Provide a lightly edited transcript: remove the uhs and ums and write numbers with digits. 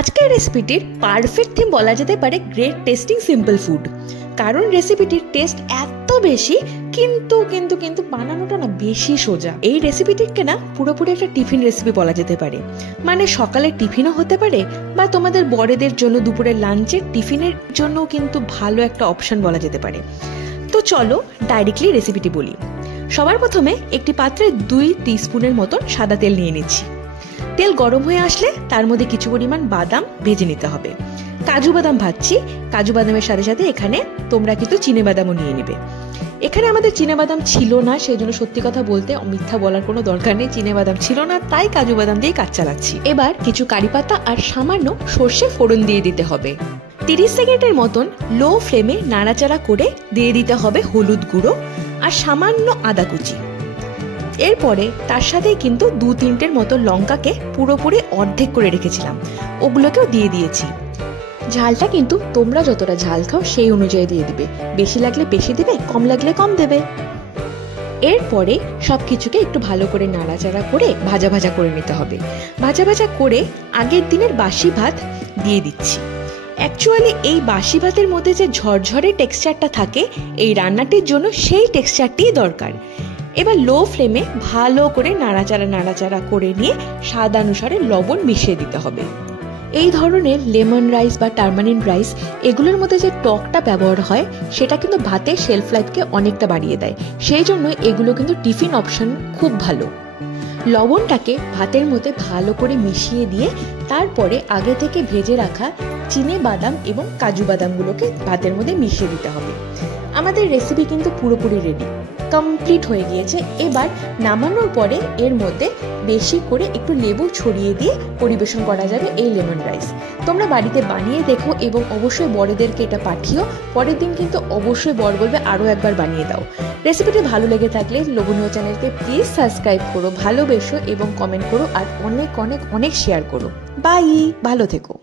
আজকের রেসিপিটির perfect theme বলা যেতে পারে গ্রেট টেস্টিং সিম্পল ফুড। কারণ রেসিপিটির টেস্ট এত বেশি কিন্তু কিন্তু কিন্তু বানানোটা না বেশি সোজা। এই রেসিপিটিকে না পুরোপুরি একটা টিফিন রেসিপি বলা যেতে পারে। মানে সকালের টিফিনও হতে পারে বা তোমাদের বড়দের জন্য দুপুরের লাঞ্চের টিফিনের জন্য কিন্তু ভালো একটা অপশন বলা যেতে পারে। তো চলো ডাইরেক্টলি রেসিপিটি বলি। সবার প্রথমে একটি পাত্রে 2 টিস্পুনের মতন সাদা তেল নিয়ে নিচ্ছি। তেল গরম হয়ে আসলে তার মধ্যে কিছু পরিমাণ বাদাম ভেজে নিতে হবে। কাজু বাদাম ভাজছি, কাজু বাদামের সাথে সাথে এখানে তোমরা কিন্তু চিনে বাদামও নিয়ে নেবে। এখানে আমাদের চিনে বাদাম ছিল না, সেই জন্য সত্যি কথা বলতে মিথ্যা বলার কোনো দরকার নেই, চিনে বাদাম ছিল না, তাই কাজু বাদাম দিয়ে কাজ চালাচ্ছি। এবার কিছু কারি পাতা আর সামান্য সর্ষে ফোড়ন দিয়ে দিতে হবে। 30 সেকেন্ডের মতন লো ফ্লেমে নাড়াচাড়া করে দিয়ে দিতে হবে হলুদ গুঁড়ো আর সামান্য আদা কুচি। এরপরে তার সাথেই কিন্তু 2-3টের মতো লঙ্কাকে পুরোপুরি অর্ধেক করে রেখেছিলাম, ওগুলোকেও দিয়ে দিয়েছি। ঝালটা কিন্তু তোমরা যতটা ঝাল খাও সেই অনুযায়ী দিয়ে দিবে, বেশি লাগলে বেশি দেবে, কম লাগলে কম দেবে। এরপরে সব কিছুকে একটু ভালো করে নাড়াচাড়া করে ভাজা ভাজা করে নিতে হবে। ভাজা ভাজা করে আগের দিনের বাসি ভাত দিয়ে দিচ্ছি। অ্যাকচুয়ালি এই বাসি ভাতের মধ্যে যে ঝরঝরে টেক্সচারটা থাকে এই রান্নাটির জন্য সেই টেক্সচারটিই দরকার। এবার লো ফ্লেমে ভালো করে নাড়াচাড়া করে নিয়ে স্বাদ অনুসারে লবণ মিশিয়ে দিতে হবে। এই ধরনের লেমন রাইস বা টারমারিন রাইস এগুলোর মধ্যে যে টকটা ব্যবহার হয় সেটা কিন্তু ভাতের শেলফ লাইফকে অনেকটা বাড়িয়ে দেয়, সেই জন্য এগুলো কিন্তু টিফিন অপশন খুব ভালো। লবণটাকে ভাতের মধ্যে ভালো করে মিশিয়ে দিয়ে তারপরে আগে থেকে ভেজে রাখা চিনে বাদাম এবং কাজু বাদামগুলোকে ভাতের মধ্যে মিশিয়ে দিতে হবে। আমাদের রেসিপি কিন্তু পুরোপুরি রেডি, কমপ্লিট হয়ে গিয়েছে। এবার নামানোর পরে এর মধ্যে বেশি করে একটু লেবু ছড়িয়ে দিয়ে পরিবেশন করা যাবে এই লেমন রাইস। তোমরা বাড়িতে বানিয়ে দেখো এবং অবশ্যই বড়দেরকে এটা পাঠিও। পরের দিন কিন্তু অবশ্যই বড় বলবে আরও একবার বানিয়ে দাও। রেসিপিটি ভালো লেগে থাকলে লোভনীয় চ্যানেলকে প্লিজ সাবস্ক্রাইব করো, ভালোবেসো এবং কমেন্ট করো আর অনেক অনেক অনেক শেয়ার করো। বাই, ভালো থেকো।